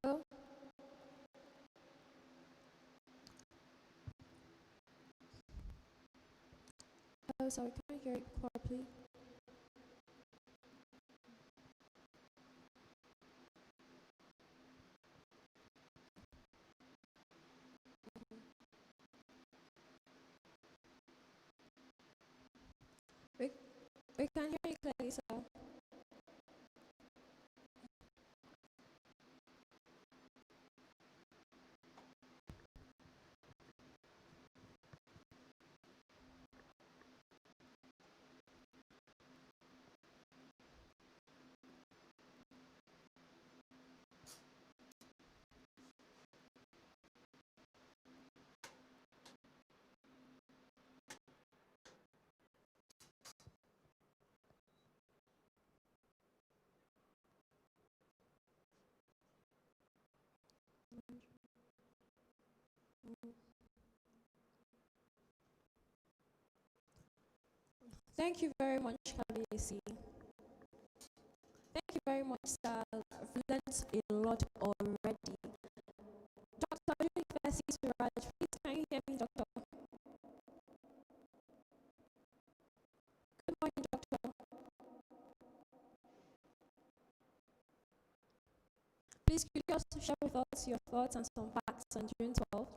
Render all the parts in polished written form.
Oh, oh, sorry, can I hear it properly? We, we can hear you clearly, sir. Thank you very much, KBAC. Thank you very much, sir. I've learned a lot already. Dr. University Suraj, please can you hear me, doctor? Good morning, doctor. Please could you also share with us your thoughts and some facts on June 12th?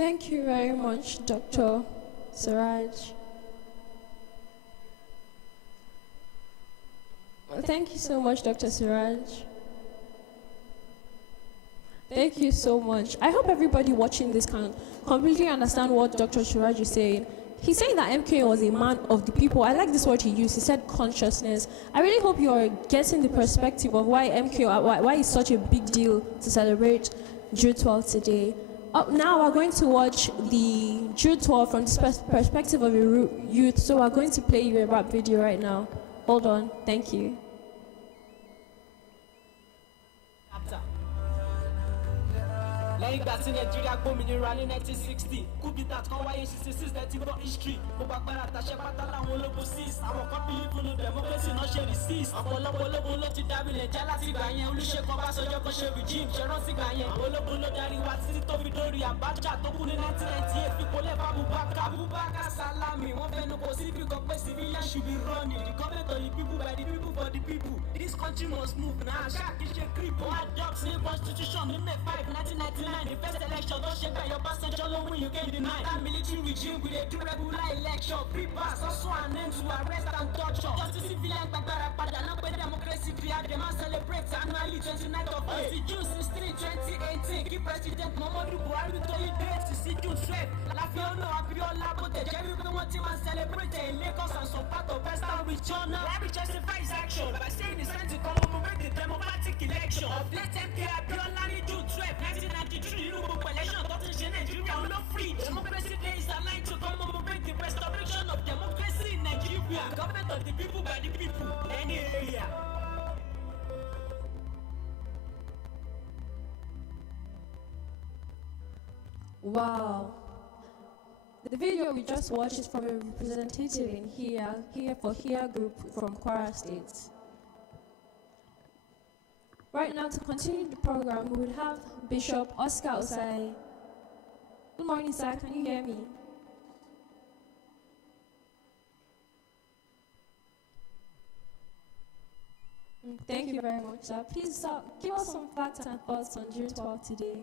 Thank you very much, Dr. Siraj. Thank you so much, Dr. Siraj. Thank you so much. I hope everybody watching this can completely understand what Dr. Siraj is saying. He's saying that MK was a man of the people. I like this word he used. He said consciousness. I really hope you're getting the perspective of why MK, why it's such a big deal to celebrate June 12th today. Up now, we're going to watch the June 12th from the perspective of a youth. So we're going to play you a rap video right now. Hold on. Thank you. lẹ́yìn ìgbà tí nàìjíríà gbòmìnira ní 1960 kúbítà kan wáyé 66 94 history gbogbo agbára àtàṣẹ pátá láwọn ológun 6 àwọn kan bí ìfúnnu democracy náà ṣe resist ọ̀pọ̀lọpọ̀ ológun ló ti dábì lè jẹ́ láti ìgbà yẹn Olúṣẹ́gun Ọbásanjọ́ kan ṣe regime ṣe rántí ìgbà yẹn àwọn ológun ló darí wa títí tó fi dórí Abacha tó kú ní 1998 fipò lẹ́fà Abubakar Salami wọ́n fẹnu kò sí ibi kan pé civilian should be running the government of the people by the people for the people this country must move now ṣáà kìí ṣe creep wọ́n adopt ní constitution ní May 5 1999 the first election don't shake by your passenger no win you can't deny that military regime with a do regular election pre-pass also an end to arrest and torture justice civilian gbagbara padà náà pé democracy create dem and celebrate annually 29th of June 16 2018 kí president Muhammadu Buhari tó yí date sí June 12 Láfíọ́nà Abíọ́lá bó tẹ̀ jẹ́ wípé wọ́n ti máa celebrate in Lagos and some part of Western region now Buhari justify his action by saying he's trying to commemorate the democratic election of late MK Abiola ní June 12 1993 nínú gbogbo election tó ti ṣe Nàìjíríà ló free democracy day is aligned to commemorate the restoration of democracy in Nigeria government of the people by the people any area. Wow. The video we just watched is from a representative in here for Here Group from Kwara State. Right now, to continue the program, we would have Bishop Oscar Osai. Good morning, sir. Can you hear me? Thank you very much, sir. Please, sir, give us some facts and thoughts on June 12 today.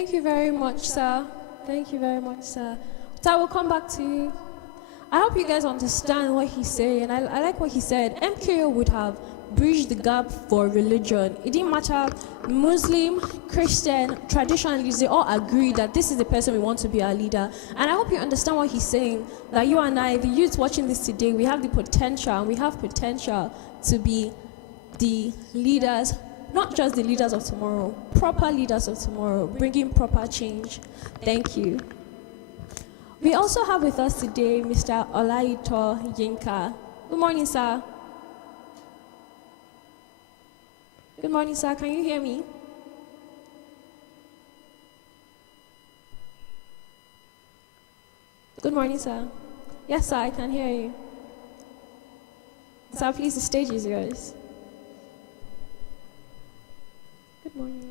Thank you very much, sir. Thank you very much, sir. So I will come back to you. I hope you guys understand what he's saying. I like what he said. MKO would have bridged the gap for religion. It didn't matter, Muslim, Christian, traditionalists, they all agree that this is the person we want to be our leader. And I hope you understand what he's saying, that you and I, the youth watching this today, we have the potential, and we have potential to be the leaders, not just the leaders of tomorrow, proper leaders of tomorrow, bringing proper change. Thank you. We also have with us today Mr. Olaito Yinka. Good morning, sir. Good morning, sir. Can you hear me? Good morning, sir. Yes, sir, I can hear you. Sir, please, the stage is yours. Good morning.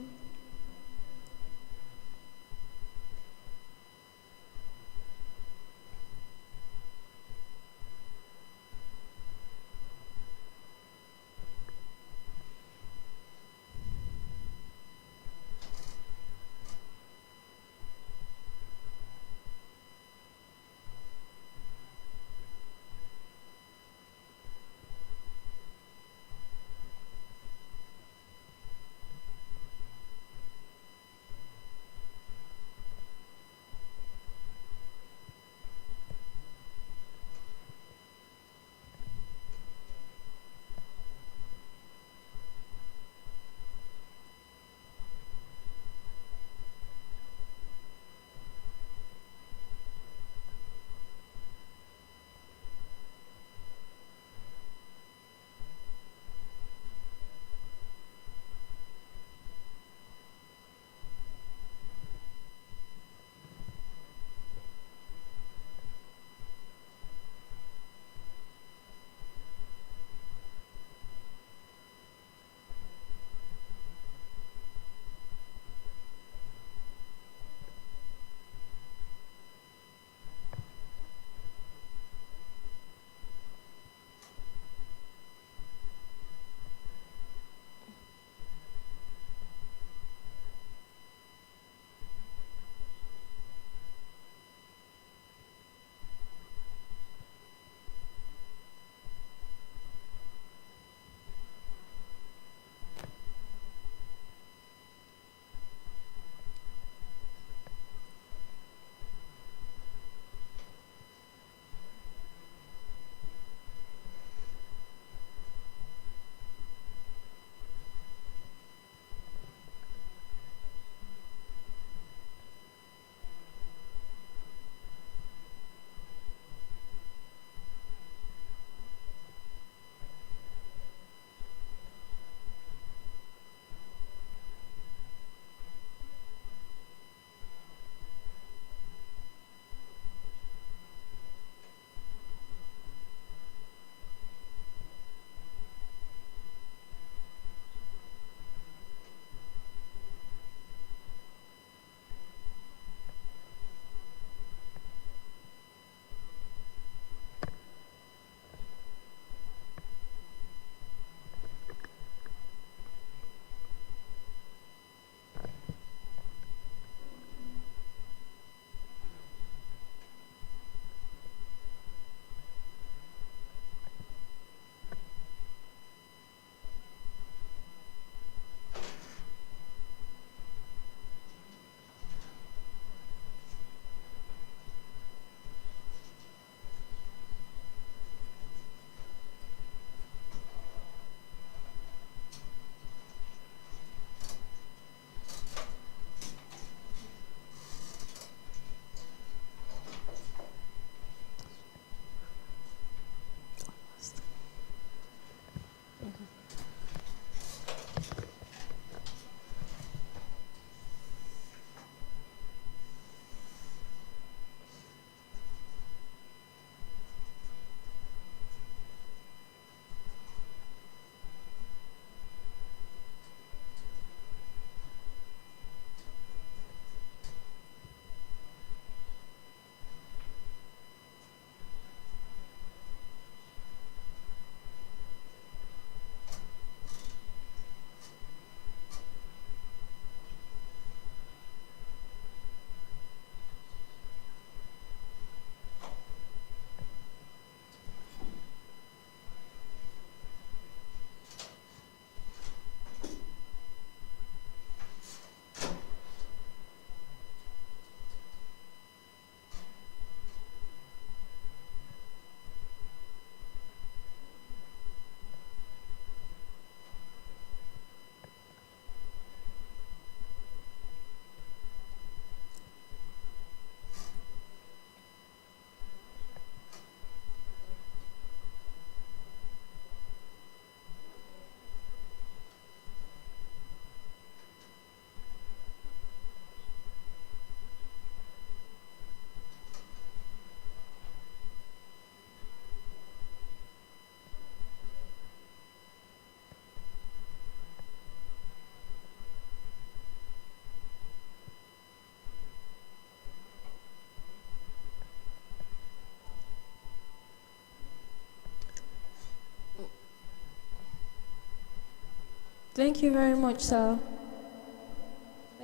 Thank you very much, sir.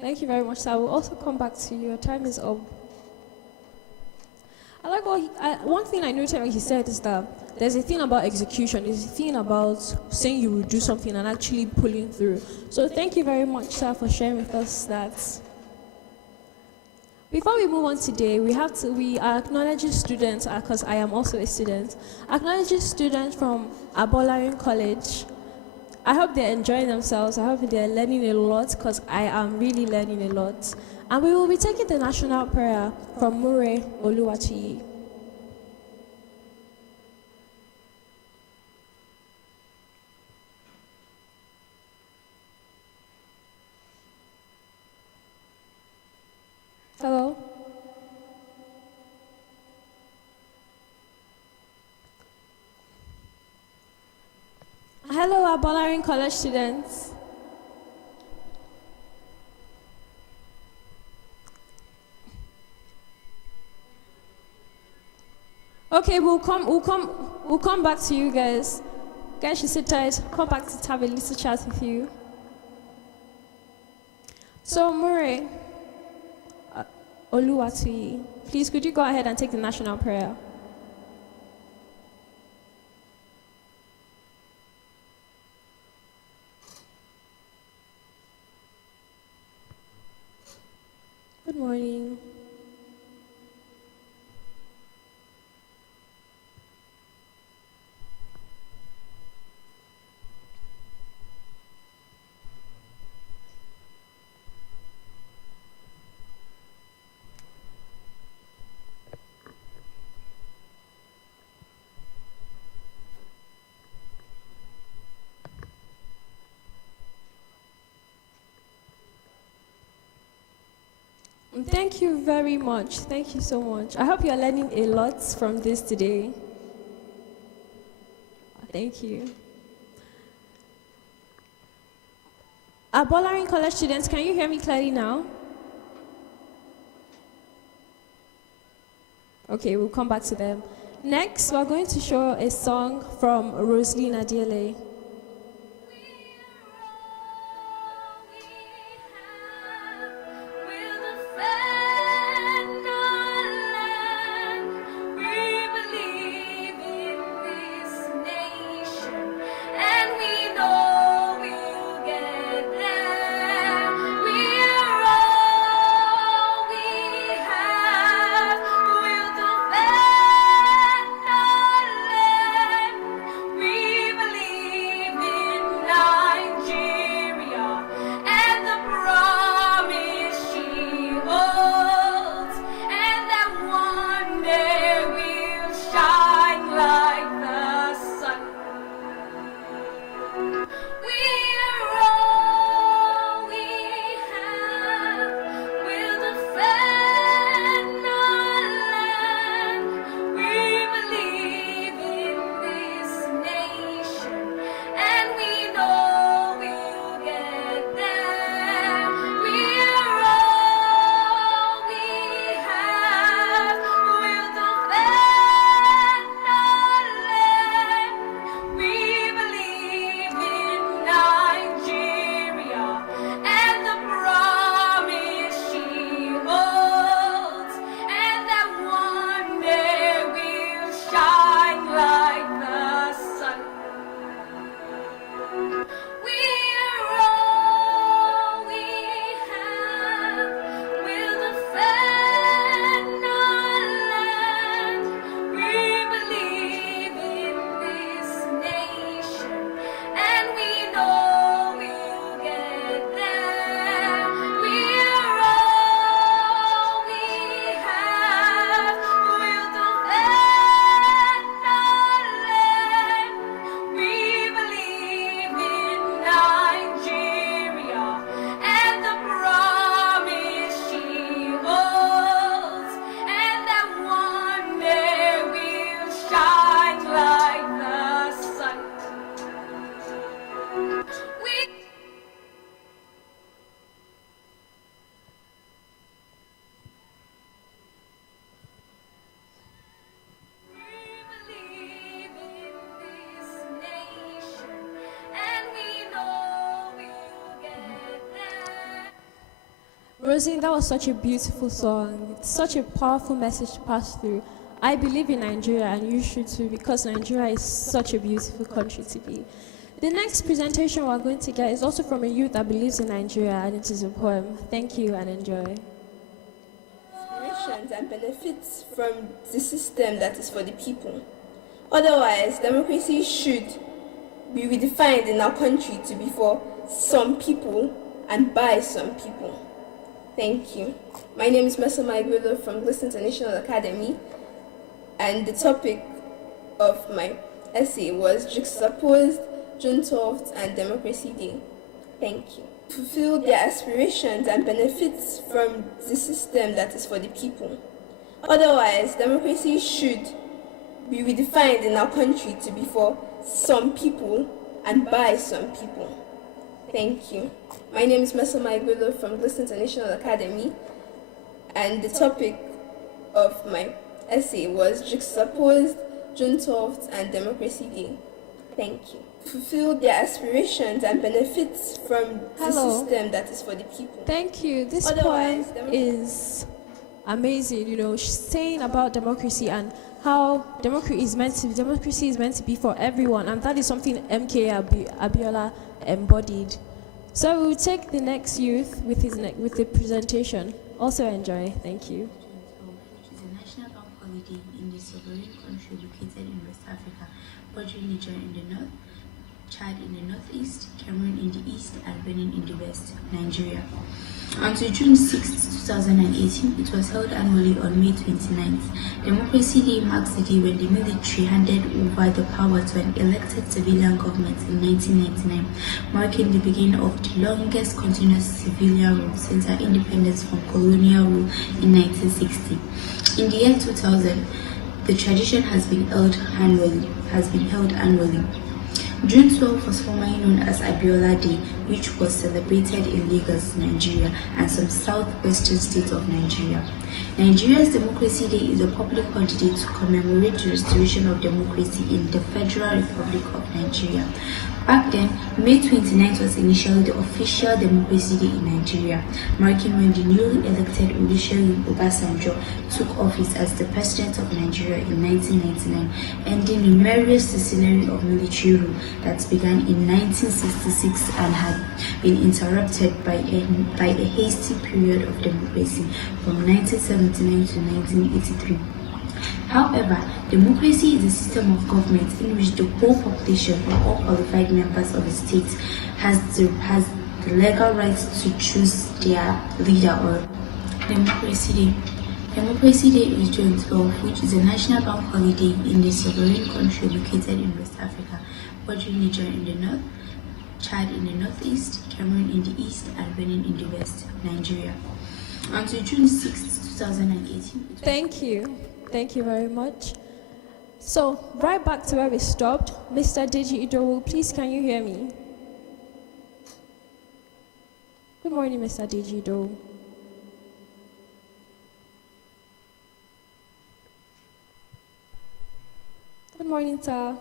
Thank you very much, sir. We'll also come back to you. Your time is up. I like one thing I noticed when he said is that there's a thing about execution, there's a thing about saying you will do something and actually pulling through. So thank you very much, sir, for sharing with us that. Before we move on today, we are acknowledging students, because I am also a student, acknowledging students from Abolarin College. I hope they're enjoying themselves. I hope they're learning a lot, because I am really learning a lot. And we will be taking the national prayer from Mure Oluwachi. Hello? Hello, Abolarin College students. Okay, we'll come back to you guys. Guys, you sit tight. Come back to have a little chat with you. So, Mure Oluwatuyi, please could you go ahead and take the national prayer? Good morning. Thank you very much. Thank you so much. I hope you're learning a lot from this today. Thank you. Abolarin College students, can you hear me clearly now? Okay, we'll come back to them. Next, we're going to show a song from Rosaline Adiele. We believe Rosie, that was such a beautiful song. It's such a powerful message to pass through. I believe in Nigeria, and you should too, because Nigeria is such a beautiful country to be. The next presentation we're going to get is also from a youth that believes in Nigeria, and it is a poem. Thank you and enjoy. Aspirations and benefits from the system that is for the people. Otherwise, democracy should be redefined in our country to be for some people and by some people. Thank you. My name is Mesoma Igwilo from Bliss International Academy, and the topic of my essay was Juxtaposed June 12th and Democracy Day. Thank you. Fulfill their aspirations and benefits from the system that is for the people. Otherwise, democracy should be redefined in our country to be for some people and by some people. Thank you. My name is Mesoma Igwilo from Bliss International Academy, and the topic of my essay was Juxtaposed June 12th and Democracy Day. Thank you. Fulfill their aspirations and benefits from the system that is for the people. Thank you. This poem is amazing. You know, she's saying about democracy and how democracy is meant to be for everyone, and that is something MK Abiola embodied. So we will take the next youth with the presentation. Also enjoy. Thank you. Which is a national bank holiday in the sovereign country located in West Africa, bordering Niger in the north, Chad in the northeast, Cameroon in the east, and Benin in the west, Nigeria. Until June 6, 2018, it was held annually on May 29th. Democracy Day marks the day when the military handed over the power to an elected civilian government in 1999, marking the beginning of the longest continuous civilian rule since our independence from colonial rule in 1960. In the year 2000, the tradition has been held annually. June 12 was formerly known as Abiola Day, which was celebrated in Lagos, Nigeria, and some southwestern states of Nigeria. Nigeria's Democracy Day is a public holiday to commemorate the restoration of democracy in the Federal Republic of Nigeria. Back then, May 29th was initially the official Democracy Day in Nigeria, marking when the newly elected Olusegun Obasanjo took office as the president of Nigeria in 1999, ending the merriest centenary of military rule that began in 1966 and had been interrupted by a hasty period of democracy from 1979 to 1983. However, democracy is a system of government in which the whole population or all qualified members of a state has the legal right to choose their leader or Democracy Day. Democracy Day is June 12, which is a national bank holiday in the sovereign country located in West Africa, bordering Niger in the north, Chad in the northeast, Cameroon in the east, and Benin in the west, Nigeria. Until June 6, 2018. Thank you. Thank you very much. So, right back to where we stopped. Mr. Deji Idowu, please can you hear me? Good morning, Mr. Deji Idowu. Good morning, sir.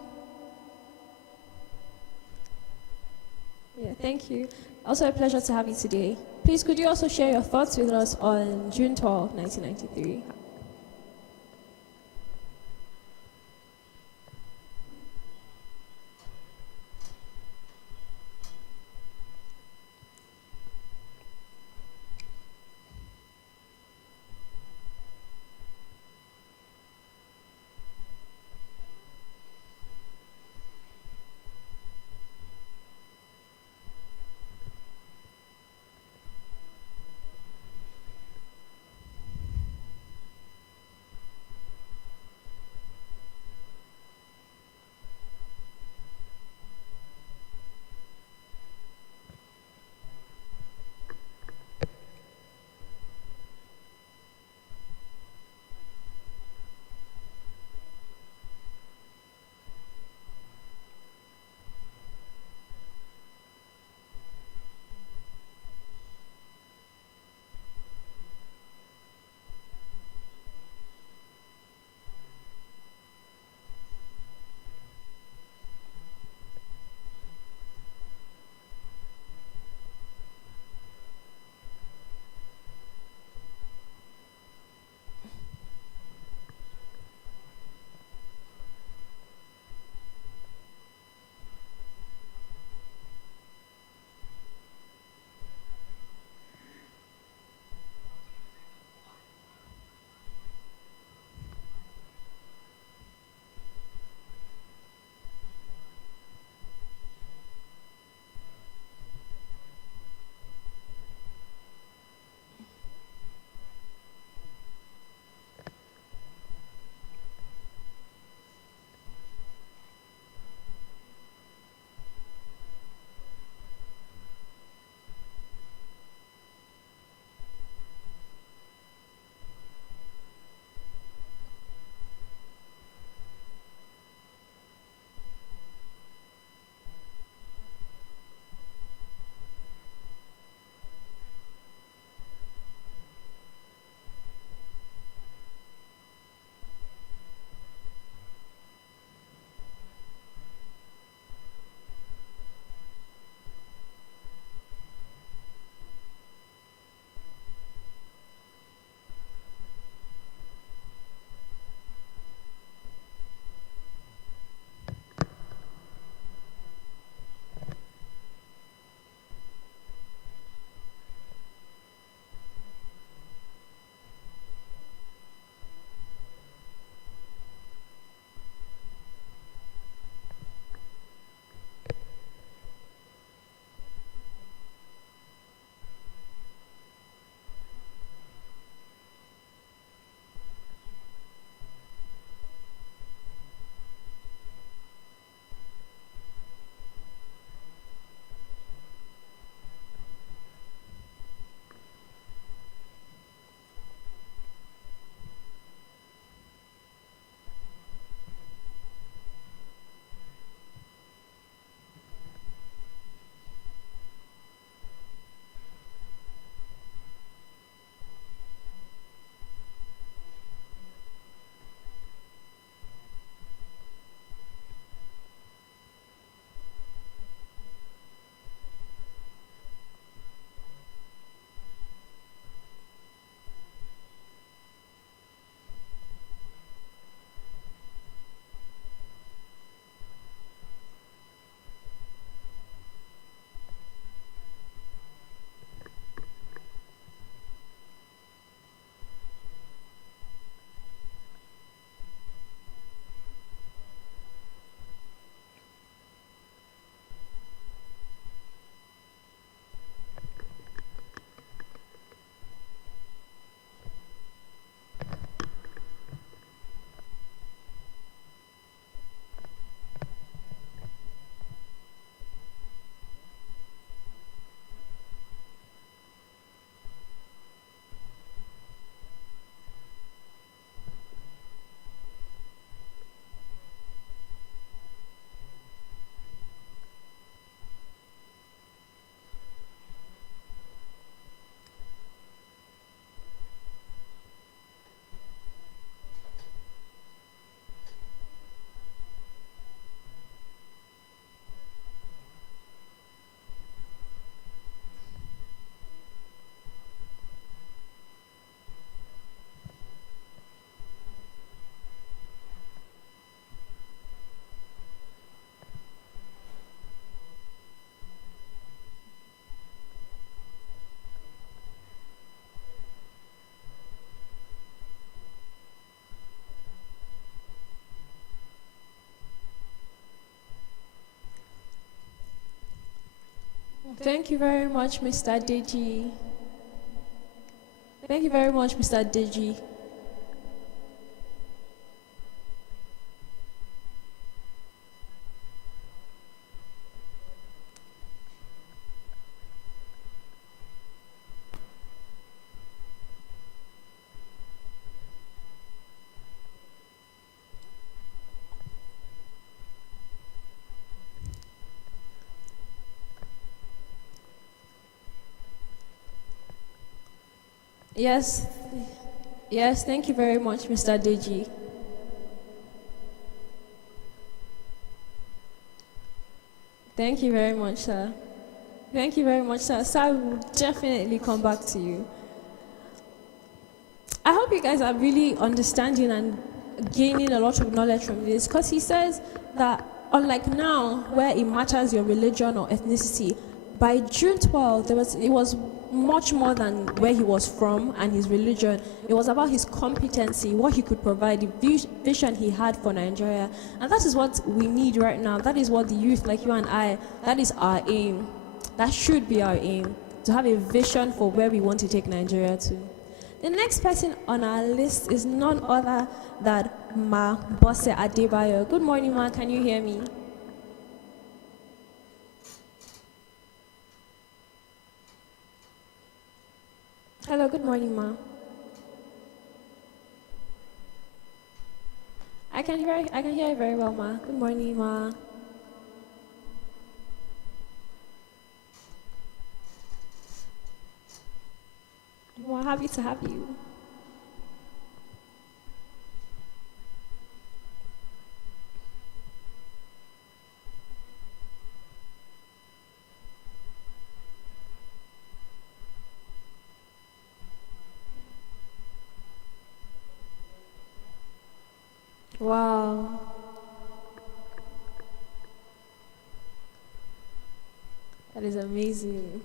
Yeah, thank you. Also a pleasure to have you today. Please, could you also share your thoughts with us on June 12, 1993? Thank you very much, Mr. Deji. Thank you very much, Mr. Deji. Yes, yes, thank you very much, Mr. Deji. Thank you very much, sir. Thank you very much, sir. Sir, I will definitely come back to you. I hope you guys are really understanding and gaining a lot of knowledge from this because he says that unlike now where it matters your religion or ethnicity, by June 12th it was much more than where he was from and his religion. It was about his competency, what he could provide, the vision he had for Nigeria. And that is what we need right now. That is what the youth like you and I, that is our aim. That should be our aim, to have a vision for where we want to take Nigeria to. The next person on our list is none other than Ma Bose Adebayo. Good morning, Ma. Can you hear me? Hello, good morning, Ma. I can hear you very well, Ma. Good morning, Ma. We're happy to have you. Wow. That is amazing.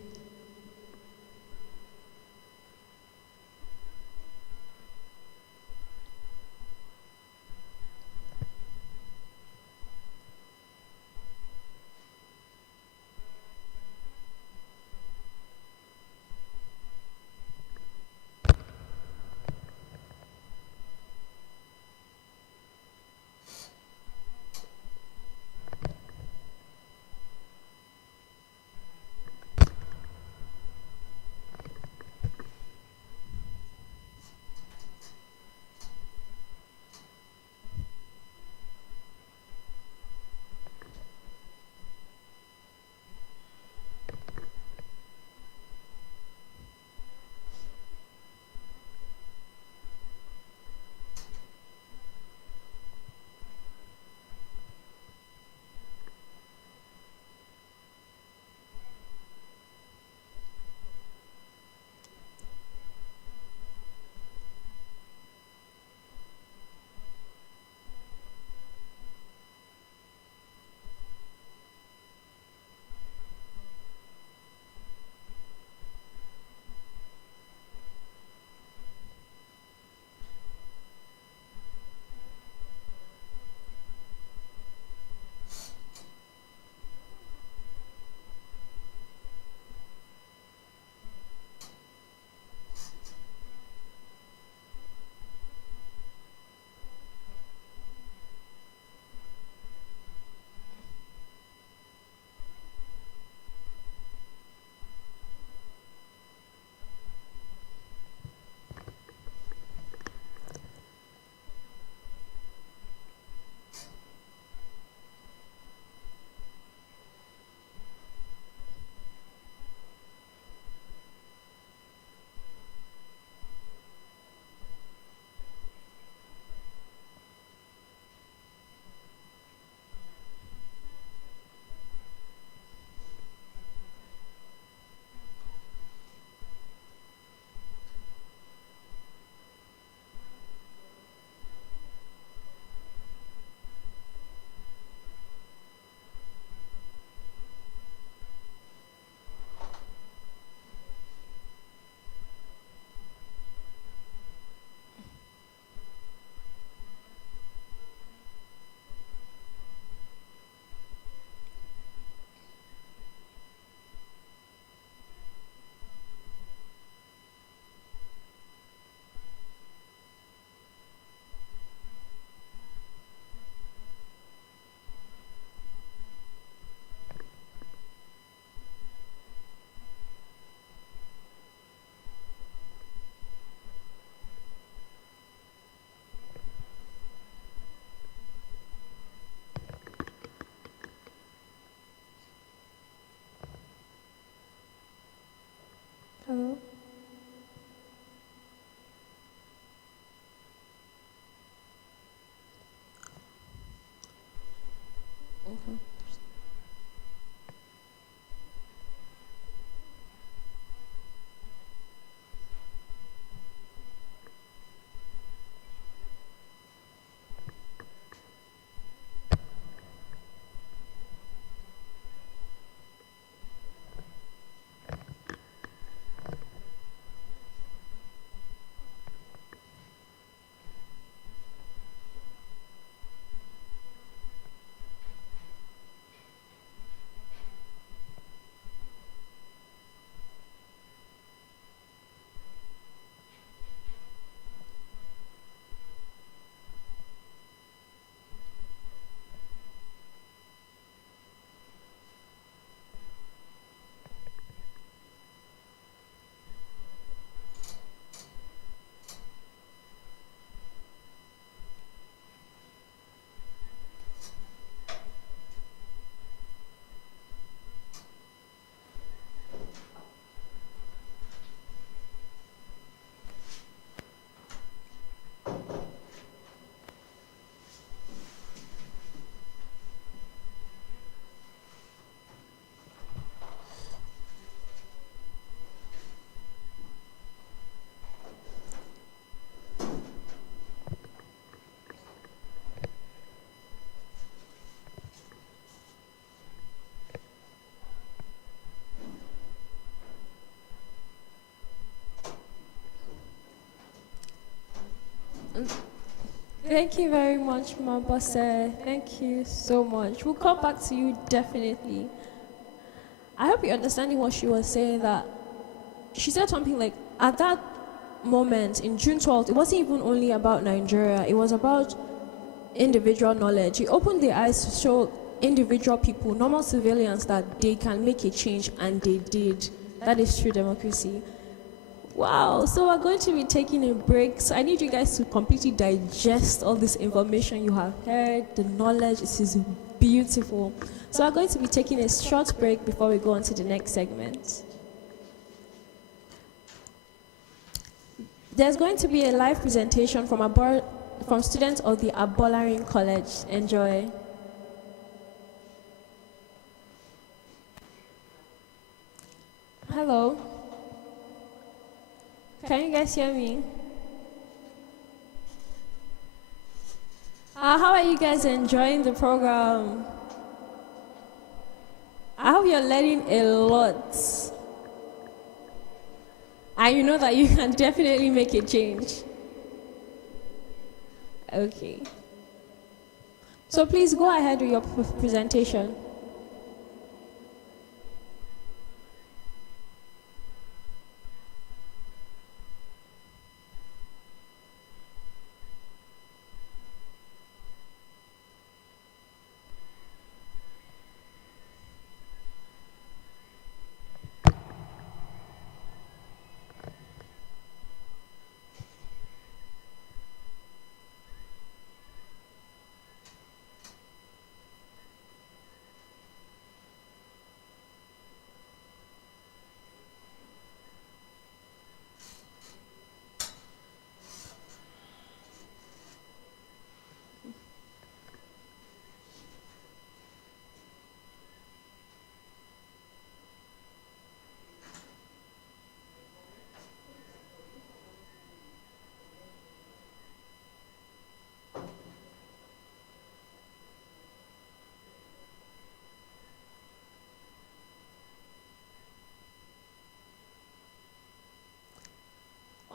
Thank you very much, Mabose. Thank you so much. We'll come back to you definitely. I hope you're understanding what she was saying, that she said something like, at that moment in June 12th, it wasn't even only about Nigeria, it was about individual knowledge. It opened their eyes to show individual people, normal civilians, that they can make a change, and they did. That is true democracy. Wow, so we're going to be taking a break. So I need you guys to completely digest all this information you have heard, the knowledge. It is beautiful. So we're going to be taking a short break before we go on to the next segment. There's going to be a live presentation from students of the Abolarin College. Enjoy. Hello. Can you guys hear me? How are you guys enjoying the program? I hope you're learning a lot. And you know that you can definitely make a change. Okay. So please go ahead with your presentation.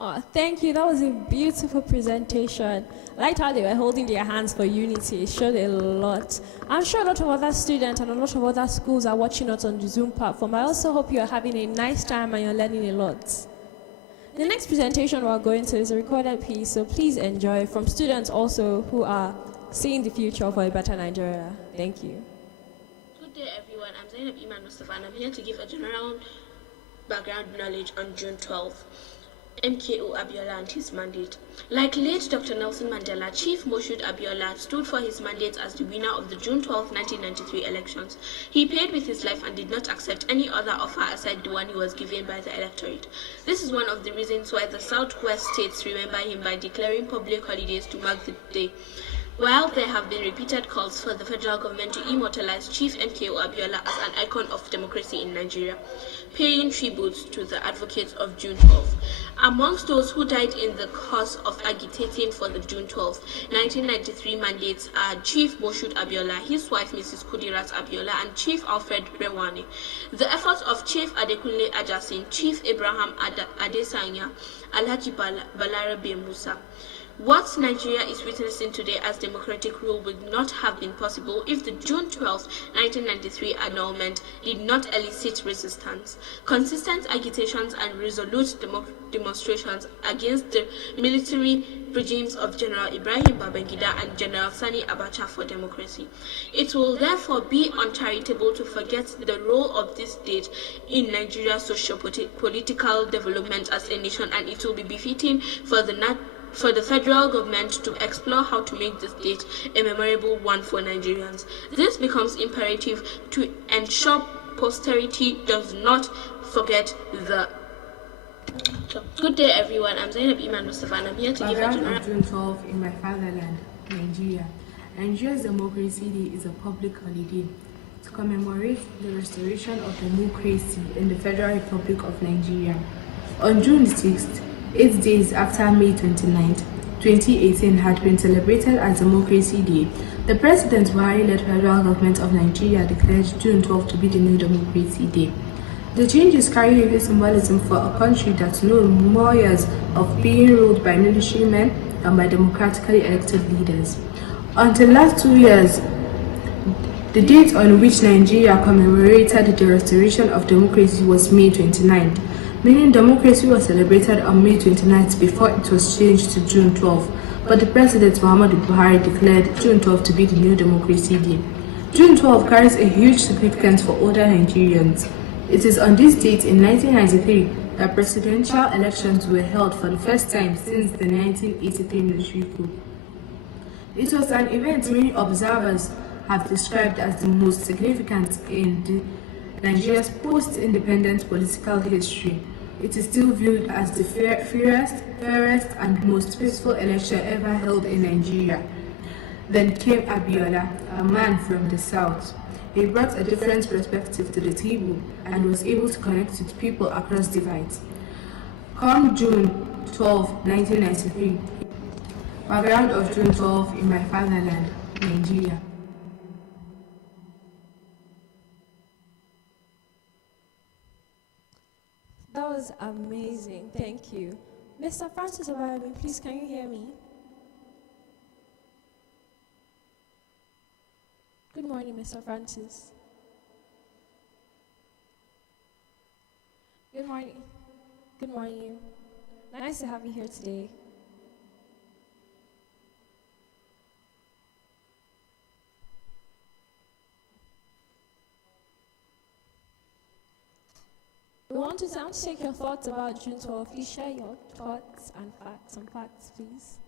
Oh, thank you. That was a beautiful presentation. I liked how they were holding their hands for unity. It showed a lot. I'm sure a lot of other students and a lot of other schools are watching us on the Zoom platform. I also hope you're having a nice time and you're learning a lot. The next presentation we're going to is a recorded piece, so please enjoy, from students also who are seeing the future for a better Nigeria. Thank you. Good day, everyone. I'm Zainab Iman Mustafa, and I'm here to give a general background knowledge on June 12th. MKO Abiola and his mandate. Like late Dr. Nelson Mandela, Chief Moshood Abiola stood for his mandate as the winner of the June 12, 1993 elections. He paid with his life and did not accept any other offer aside the one he was given by the electorate. This is one of the reasons why the Southwest states remember him by declaring public holidays to mark the day. While there have been repeated calls for the federal government to immortalize Chief MKO Abiola as an icon of democracy in Nigeria, paying tribute to the advocates of June 12. Amongst those who died in the cause of agitating for the June 12, 1993 mandates are Chief Moshood Abiola, his wife Mrs. Kudirat Abiola, and Chief Alfred Rewani. The efforts of Chief Adekunle Ajasin, Chief Abraham Adesanya, Alhaji Balarabe Musa. What Nigeria is witnessing today as democratic rule would not have been possible if the June 12, 1993 annulment did not elicit resistance. Consistent agitations and resolute demonstrations against the military regimes of General Ibrahim Babangida and General Sani Abacha for democracy. It will therefore be uncharitable to forget the role of this date in Nigeria's socio-political development as a nation, and it will be befitting for the federal government to explore how to make this date a memorable one for Nigerians. This becomes imperative to ensure posterity does not forget the... Good day, everyone. I'm Zainab Iman Mustafa, and I'm here to give a general... June 12 in my fatherland, Nigeria. Nigeria's Democracy Day is a public holiday to commemorate the restoration of democracy in the Federal Republic of Nigeria. On June 6th, 8 days after May 29, 2018 had been celebrated as Democracy Day, the President Buhari-led federal government of Nigeria declared June 12 to be the new Democracy Day. The changes carry heavy symbolism for a country that knows more years of being ruled by military men, and by democratically elected leaders. Until last 2 years, the date on which Nigeria commemorated the restoration of democracy was May 29, meaning democracy was celebrated on May 29th before it was changed to June 12. But the President Muhammadu Buhari declared June 12 to be the new democracy day. June 12 carries a huge significance for older Nigerians. It is on this date in 1993 that presidential elections were held for the first time since the 1983 military coup. It was an event many observers have described as the most significant in Nigeria's post-independence political history. It is still viewed as the fairest and most peaceful election ever held in Nigeria. Then came Abiola, a man from the south. He brought a different perspective to the table and was able to connect with people across divides. Come June 12, 1993, background of June 12 in my fatherland, Nigeria. That was amazing. Thank you. Mr. Francis Obayami, please, can you hear me? Good morning, Mr. Francis. Good morning. Good morning. Nice to have you here today. We want to take your thoughts about June 12. Please share your thoughts and facts. Some facts, please.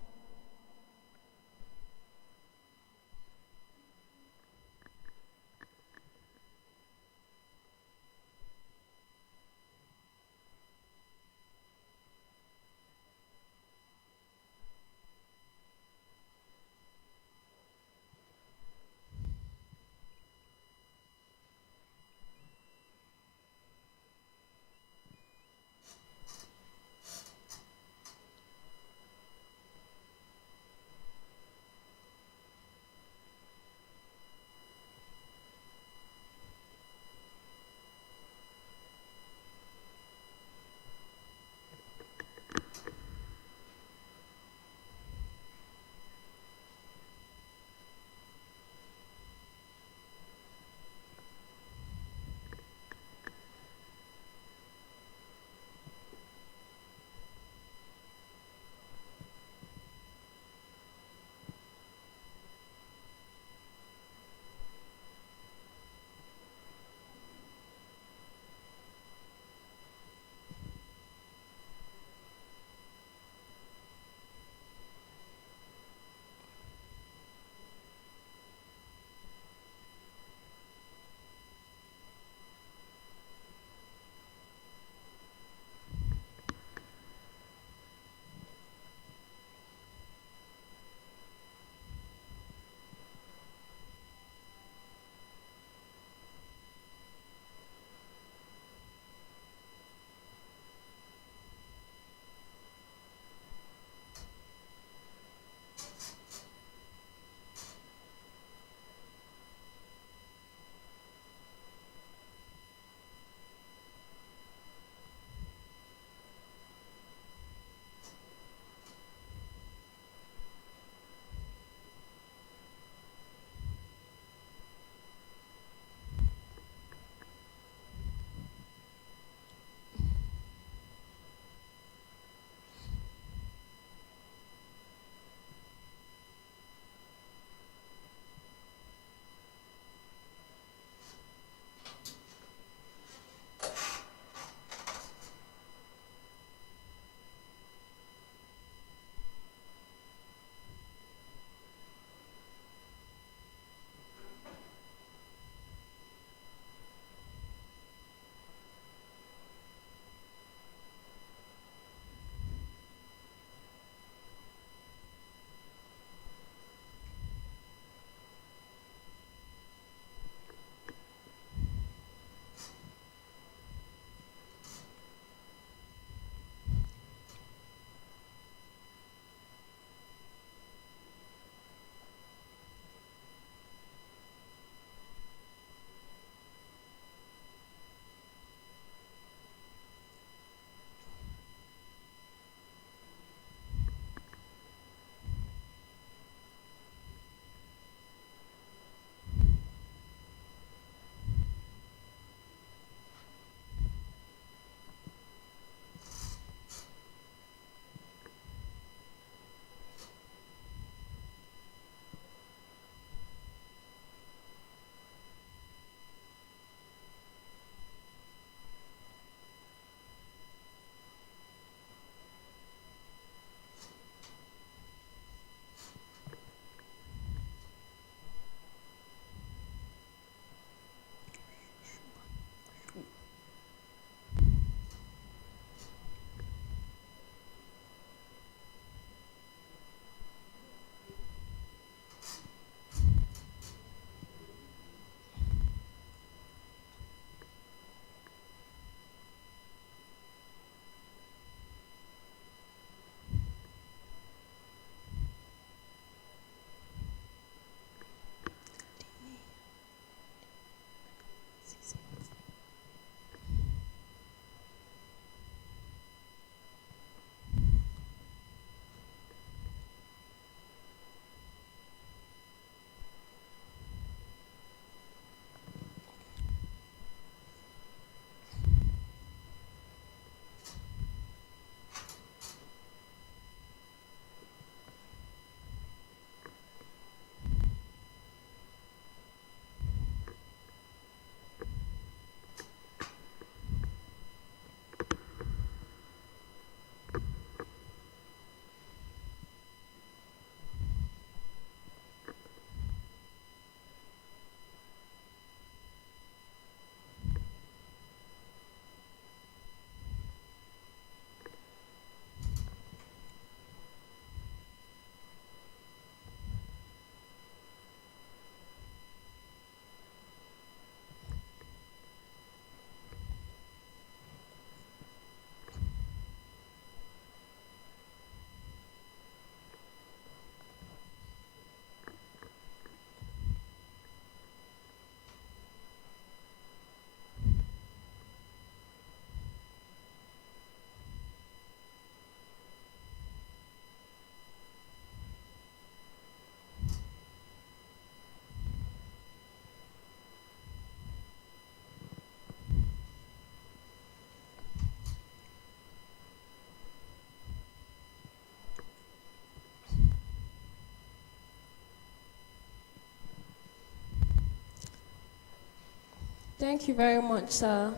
Thank you very much, sir.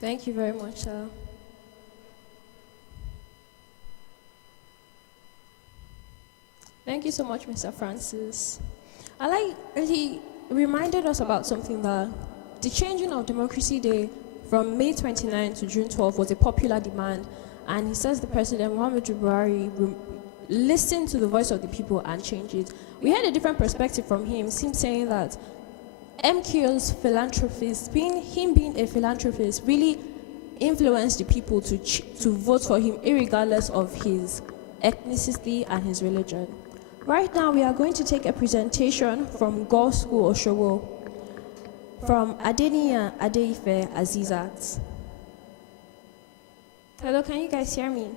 Thank you very much, sir. Thank you so much, Mr. Francis. He reminded us about something that the changing of Democracy Day from May 29 to June 12 was a popular demand, and he says the President, Muhammadu Buhari, listened to the voice of the people and changed it. We had a different perspective from him, saying that MKO's philanthropist, being a philanthropist, really influenced the people to vote for him, irregardless of his ethnicity and his religion. Right now, we are going to take a presentation from Gore School Oshogo, from Adeniya Adeife Azizat. Hello, can you guys hear me?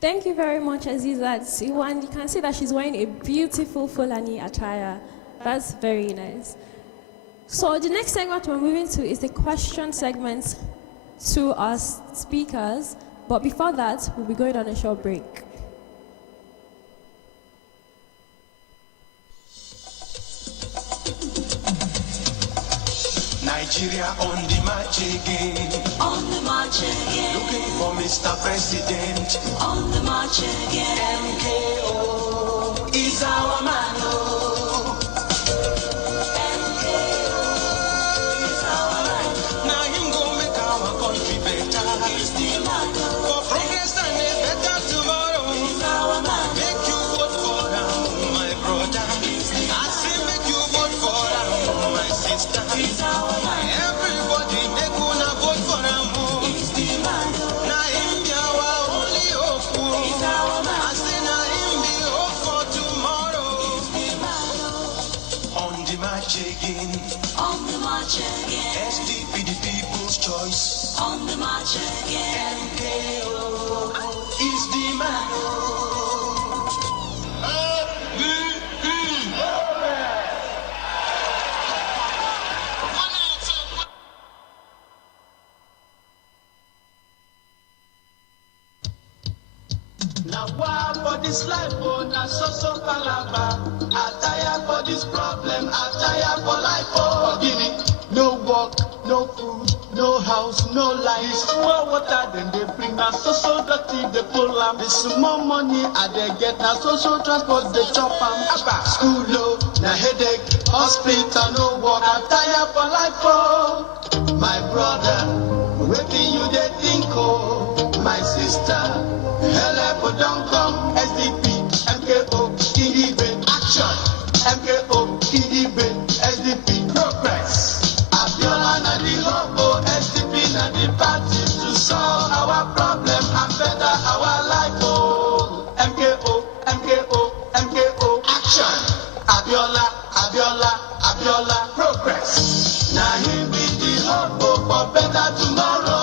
Thank you very much, Azizat. You can see that she's wearing a beautiful Fulani attire. That's very nice. So the next segment we're moving to is the question segment to our speakers. But before that, we'll be going on a short break. Nigeria on the march again. On the march again. Looking for Mr. President. On the march again. MKO is our man. Oh. MKO is our man. Now him go make our country better. He's the man. For progress and a better tomorrow. He's our man. Make you vote for him, my brother. I say make you vote for him, my sister. He's our man. Everybody they gonna vote for him. He's the man. Now him be our only hope. He's our man. I say now him be hope for tomorrow. He's the man. On the march again. On the march again. SDP the people's choice. On the march again. MKO is the man. Now why for this life, oh, now so palaba. I tire for this problem, I tire for life, oh. Guinea, no work, no food, no house. bombs, no lies. Small water, then they bring us so dirty, they pull am. The small money, I they get now social transport, they chop am. School low, na headache, hospital, no work, I'm tired for life, oh. My brother, waiting you they think, oh. My sister, help, don't come, SDP, MKO, Kidibe, action, MKO, Kidibe, SDP, progress. Abiola na the hobo, SDP na the party to solve our problem and better our life, oh. MKO, MKO, MKO, action. Abiola, Abiola, Abiola, progress. Now him be the hobo for better tomorrow.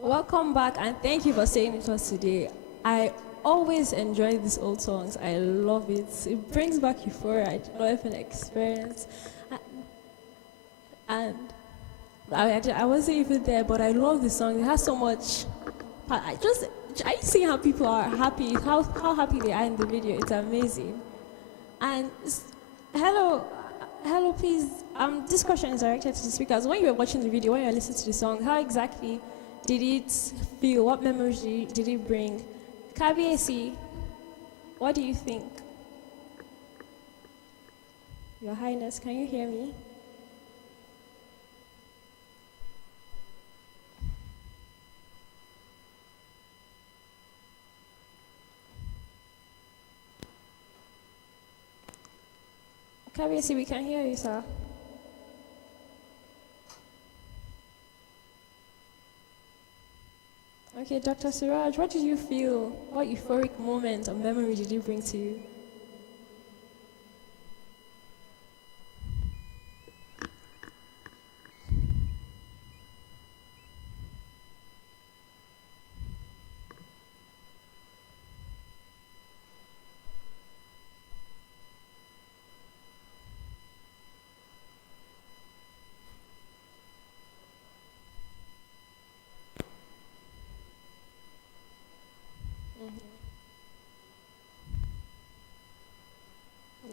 Welcome back and thank you for staying with us today. I always enjoy these old songs. I love it. It brings back euphoria. I don't know if an experience. And I wasn't even there, but I love the song. It has so much. I see how people are happy, how happy they are in the video. It's amazing. And hello, please. This question is directed to the speakers. When you were watching the video, when you were listening to the song, how exactly did it feel? What memories did it bring? Kabiesi, what do you think? Your Highness, can you hear me? Kabiesi, we can hear you, sir. Okay, Dr. Siraj, what did you feel? What euphoric moment or memory did it bring to you?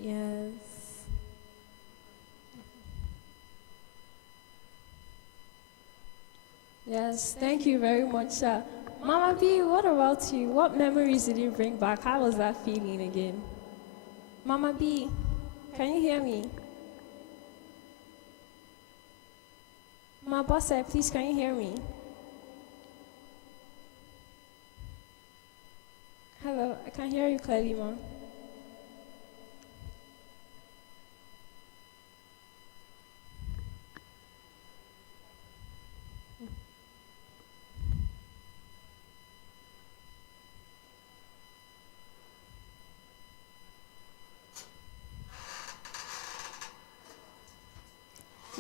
Yes. Yes, thank you very much, sir. Mama B, what about you? What memories did you bring back? How was that feeling again? Mama B, can you hear me? Ma Bosse, please, can you hear me? Hello, I can hear you clearly, Ma.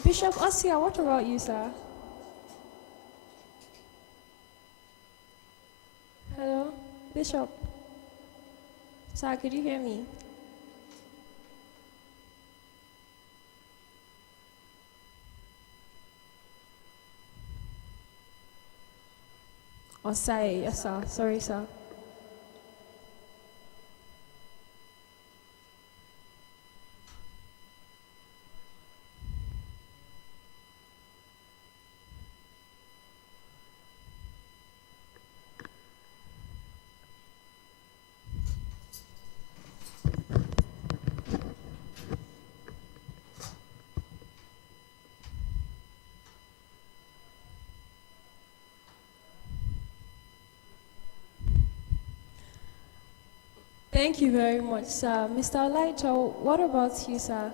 Bishop Osia, what about you, sir? Hello, Bishop. Sir, could you hear me? Osai, yes, sir. Sorry, sir. Thank you very much, sir. Mr. Elijah, what about you, sir?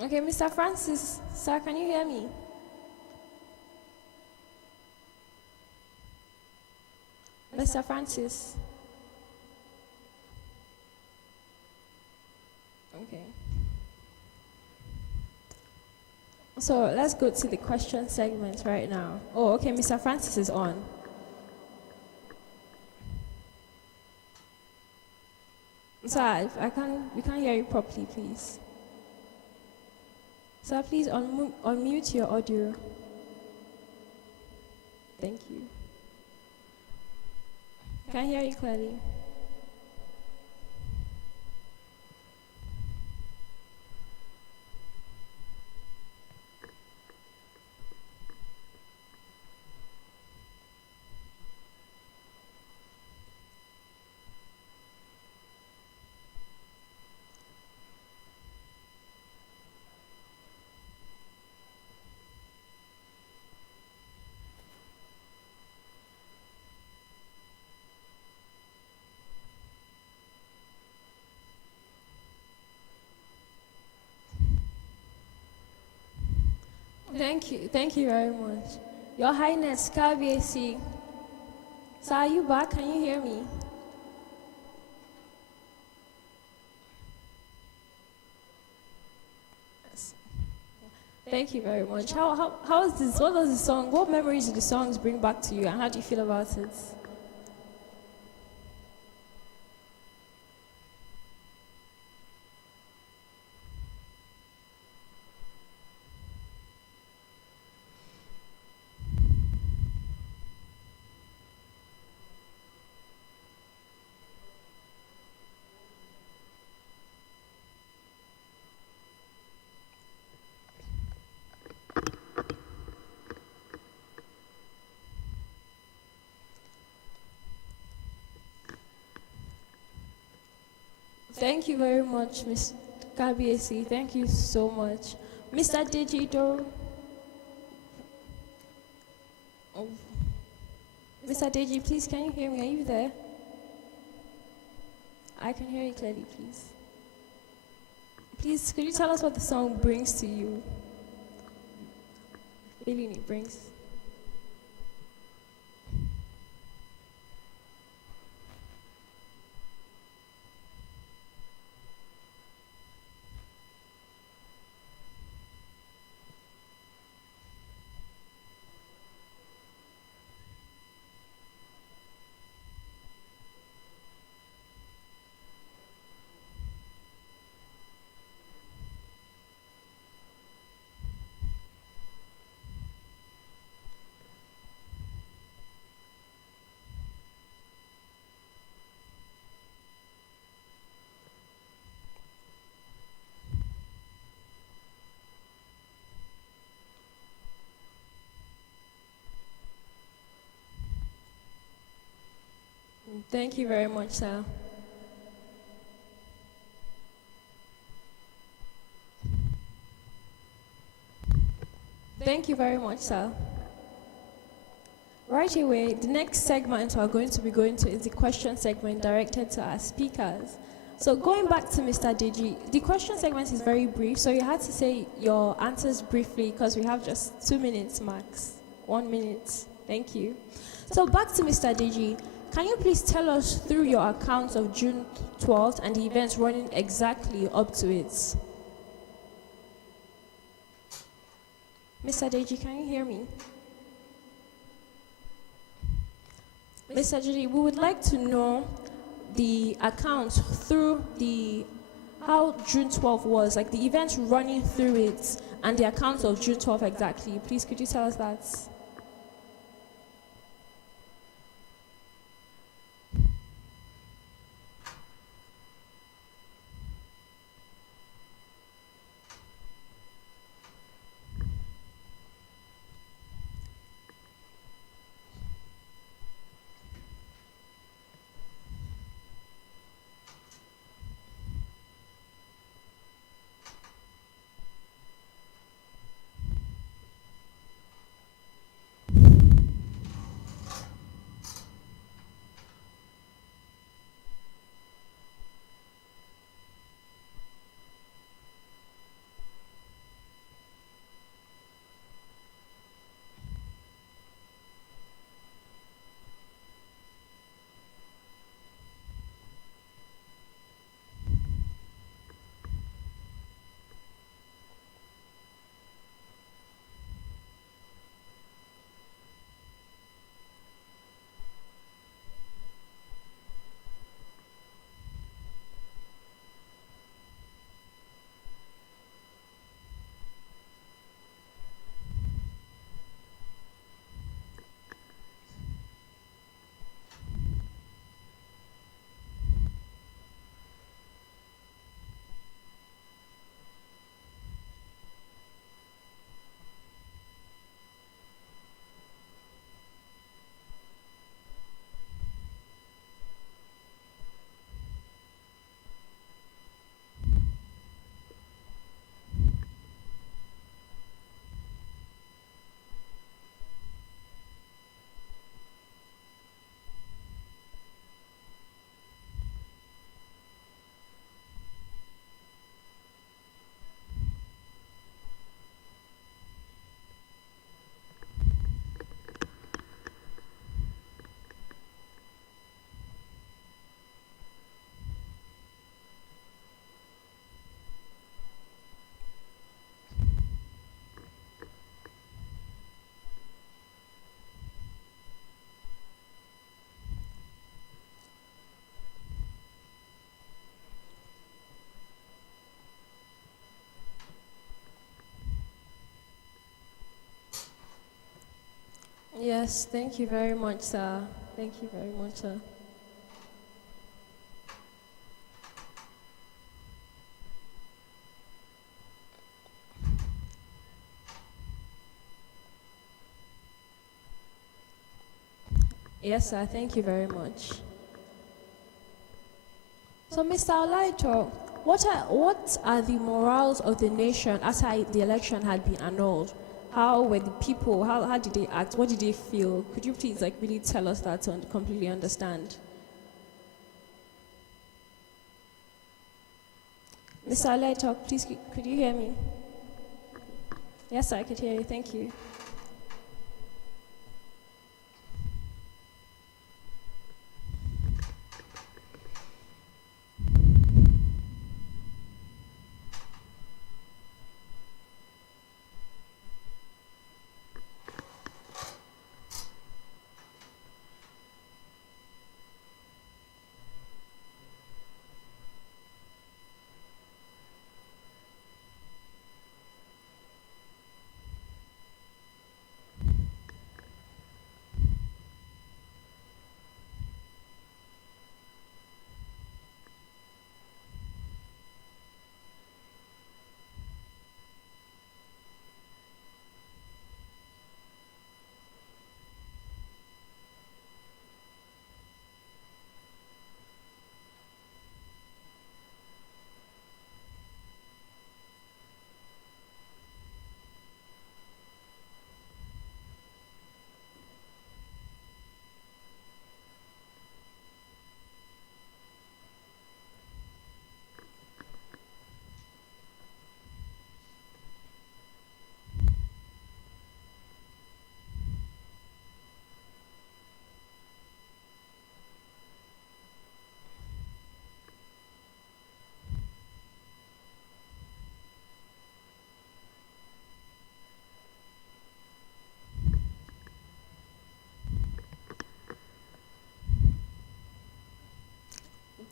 Okay, Mr. Francis, sir, can you hear me? Mr. Francis. Okay. So let's go to the question segment right now. Oh, okay, Mr. Francis is on. Sir, I can't, we can't hear you properly, please. Sir, please unmute your audio. Thank you. I can hear you clearly. Thank you very much. Your Highness, KBAC. Sir, are you back? Can you hear me? Yes. Thank you very much. How is this? What does the song, what memories do the songs bring back to you, and how do you feel about it? Thank you very much, Ms. KBAC. Thank you so much. Mr. Digito. Oh. Mr. Deji, please, can you hear me? Are you there? I can hear you clearly, please. Please, could you tell us what the song brings to you? Feeling it brings. Thank you very much, sir. Thank you very much, sir. Right away, the next segment we're going to be going to is the question segment directed to our speakers. So going back to Mr. Deji, the question segment is very brief, so you had to say your answers briefly because we have just 2 minutes max. 1 minute. Thank you. So back to Mr. Deji. Can you please tell us through your accounts of June 12th and the events running exactly up to it? Mr. Deji, can you hear me? Mr. Deji, we would like to know the accounts through how June 12th was, like the events running through it and the accounts of June 12th exactly. Please, could you tell us that? Yes, thank you very much, sir. Thank you very much, sir. Yes, sir. Thank you very much. So, Mr. Olaito, what are the morals of the nation after the election had been annulled? How were the people? How did they act? What did they feel? Could you please really tell us that to completely understand? Mr. Olaito, please could you hear me? Yes, sir, I could hear you. Thank you.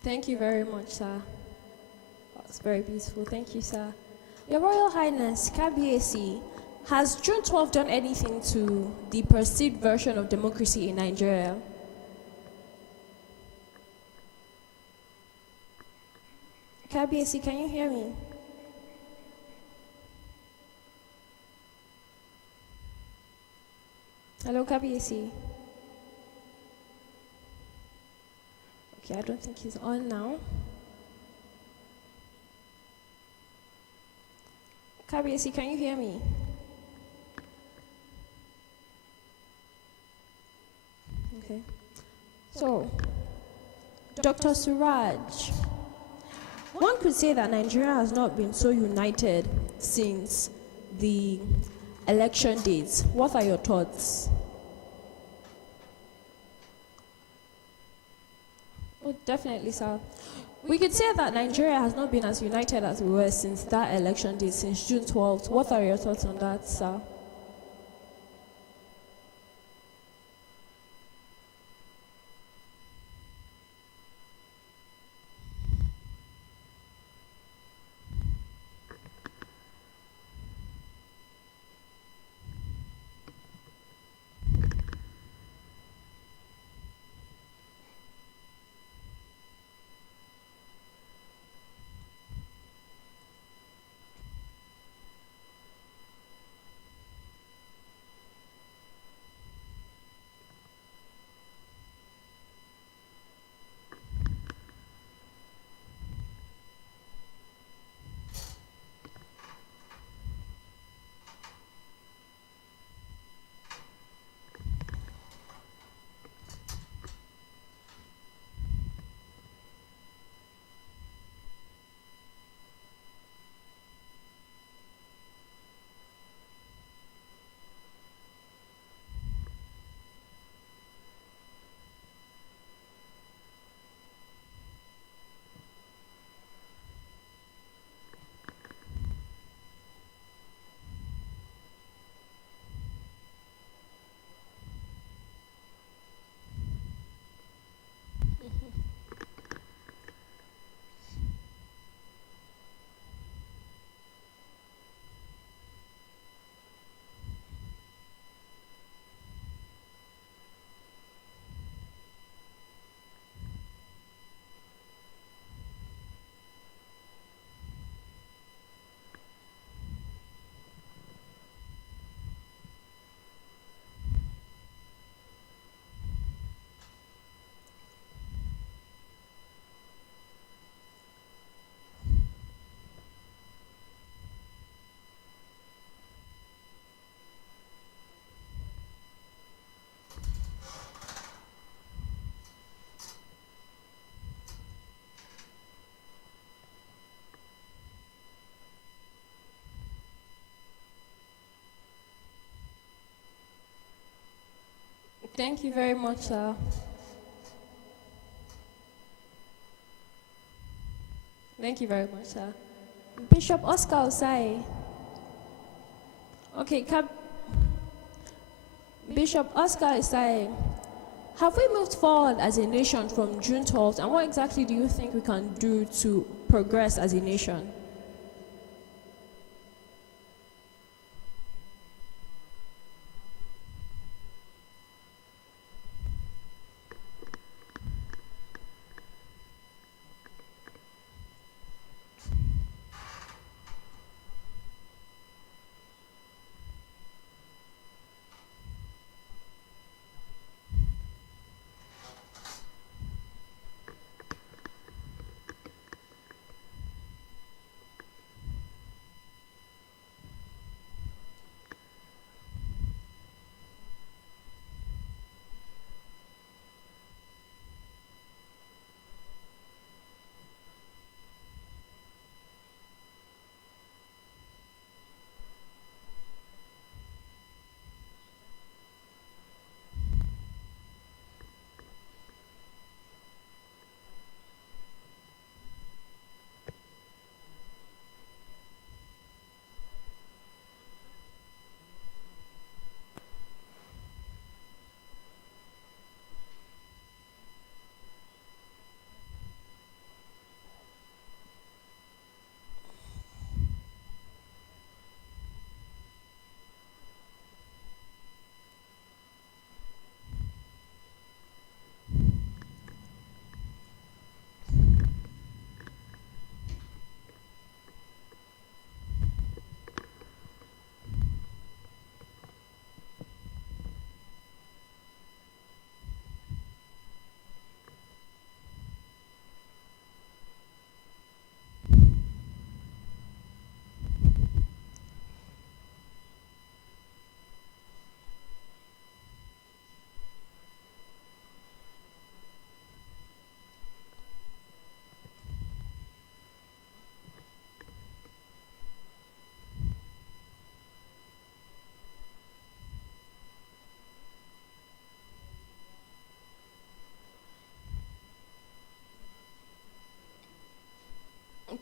Thank you very much, sir. That's very beautiful. Thank you, sir. Your Royal Highness, KBAC, has June 12 done anything to the perceived version of democracy in Nigeria? KBAC, can you hear me? Hello, KBAC. Okay, I don't think he's on now. KBAC, can you hear me? Okay. So, Dr. Suraj, one could say that Nigeria has not been so united since the election dates. What are your thoughts? Oh, definitely, sir. We could say that Nigeria has not been as united as we were since that election day, since June 12th. What are your thoughts on that, sir? Thank you very much, sir. Thank you very much, sir. Bishop Oscar Osai. Okay, Bishop Oscar Osai. Have we moved forward as a nation from June 12th, and what exactly do you think we can do to progress as a nation?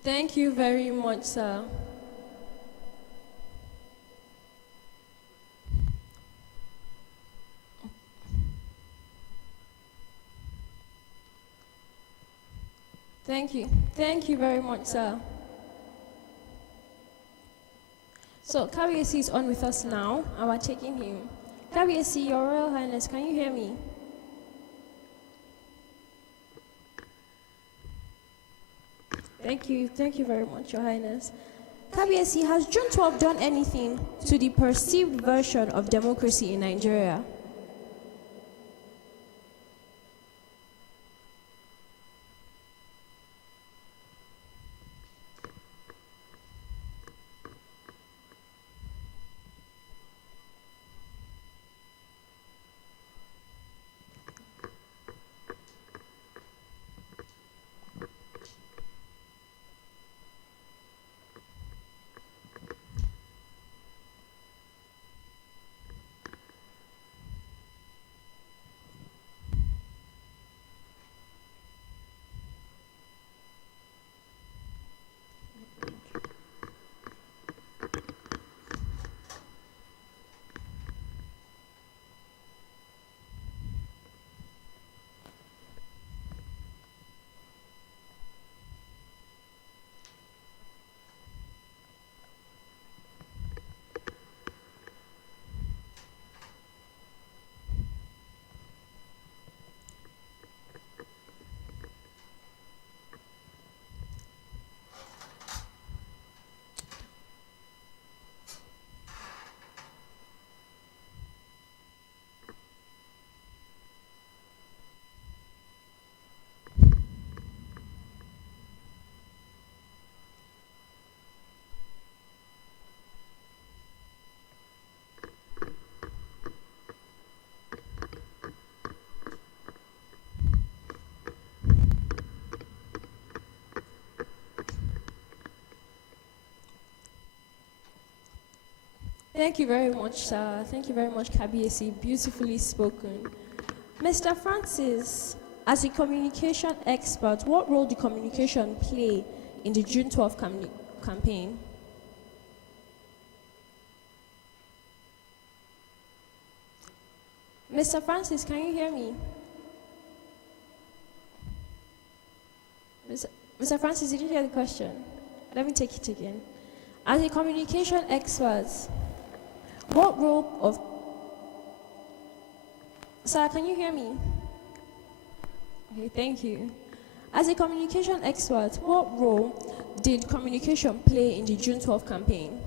Thank you very much, sir. Thank you. Thank you very much, sir. So, Kabiesi is on with us now, and we're taking him. Kabiesi, Your Royal Highness, can you hear me? Thank you. Thank you very much, Your Highness. Kabiesi, has June 12 done anything to the perceived version of democracy in Nigeria? Thank you very much, sir. Thank you very much, Kabiesi. Beautifully spoken. Mr. Francis, as a communication expert, what role did communication play in the June 12th campaign? Mr. Francis, can you hear me? Mr. Francis, did you hear the question? Let me take it again. As a communication expert, what role of... Sir, can you hear me? Okay, thank you. As a communication expert, what role did communication play in the June 12th campaign?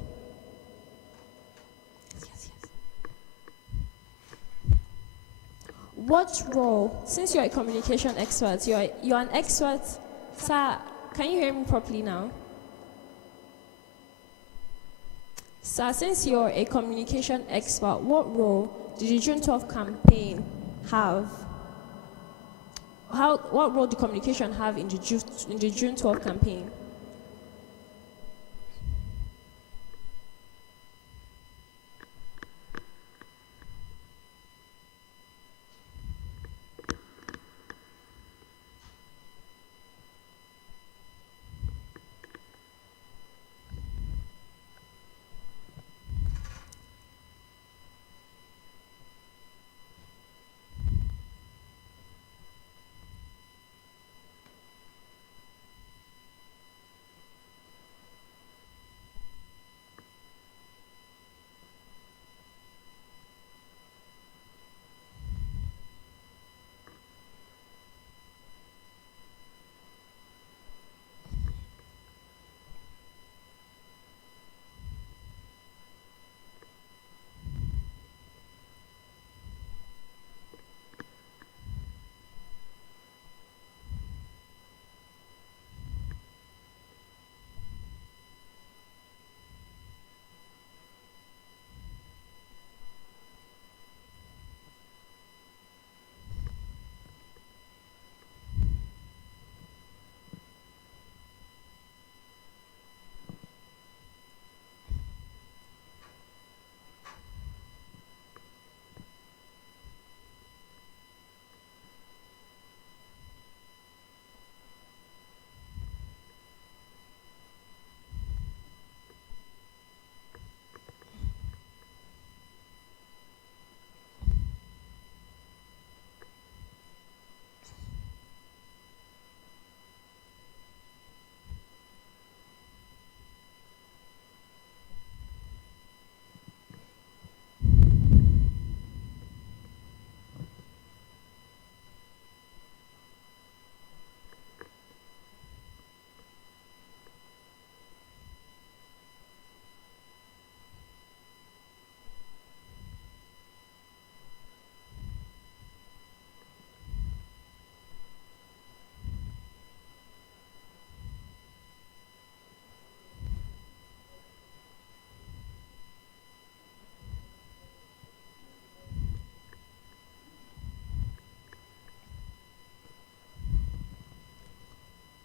Yes. What role, since you're a communication expert, you're an expert, sir, can you hear me properly now? Sir, since you're a communication expert, what role did the June 12th campaign have? What role did communication have in the June 12th campaign?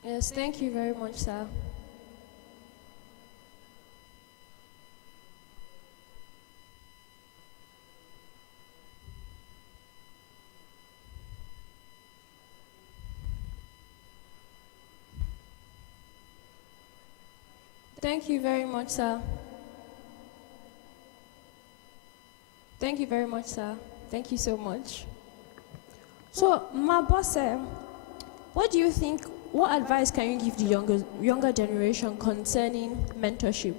Yes, thank you very much, sir. Thank you very much, sir. Thank you very much, sir. Thank you so much. So, my boss, what do you think? What advice can you give the younger generation concerning mentorship?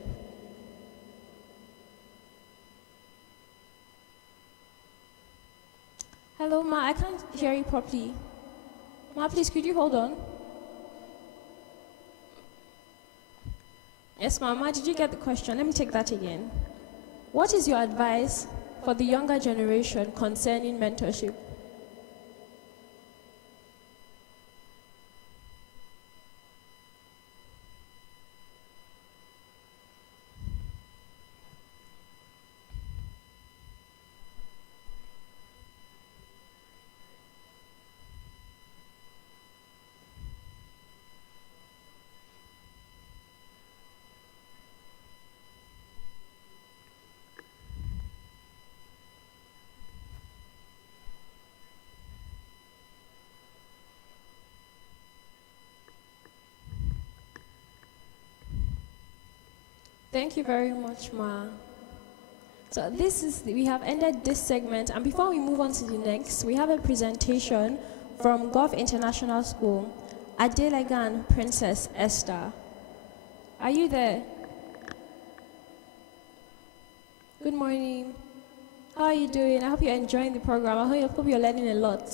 Hello, Ma, I can't hear you properly. Ma, please, could you hold on? Yes, Ma, did you get the question? Let me take that again. What is your advice for the younger generation concerning mentorship? Thank you very much, Ma. So we have ended this segment, and before we move on to the next, we have a presentation from Gulf International School, Adelegan Princess Esther. Are you there? Good morning. How are you doing? I hope you're enjoying the program. I hope you're learning a lot.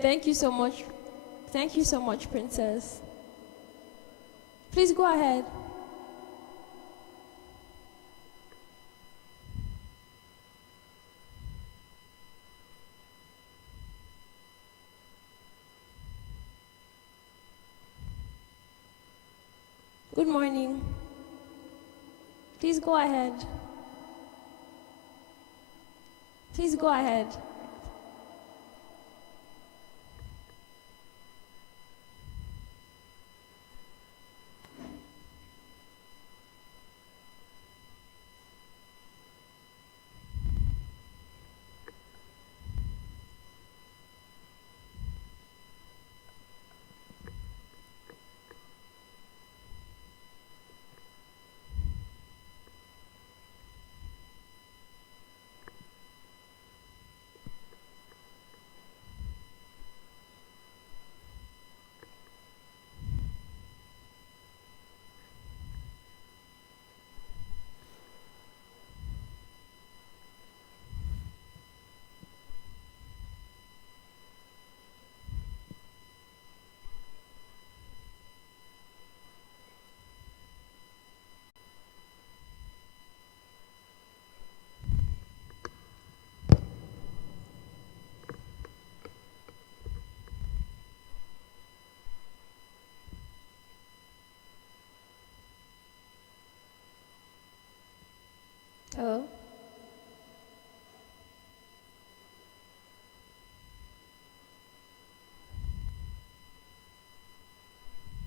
Thank you so much. Thank you so much, Princess. Please go ahead. Good morning. Please go ahead. Please go ahead. Hello?